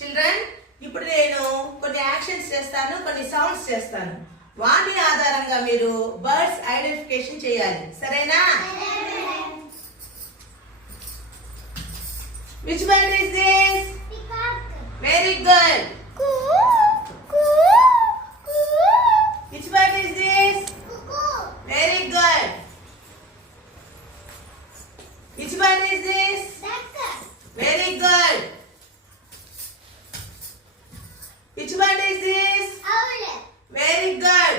Children, ఇప్పుడు నేను కొన్ని యాక్షన్స్ చేస్తాను, కొన్ని సౌండ్స్ చేస్తాను. వాటి ఆధారంగా మీరు బర్డ్స్ ఐడెంటిఫికేషన్ చేయాలి. సరేనా? Which bird is this? Peacock. Very good. Which bird is this? Cuckoo. Very good. Which bird is this? Duck. Very good. Which bird is this? Owl. Very good.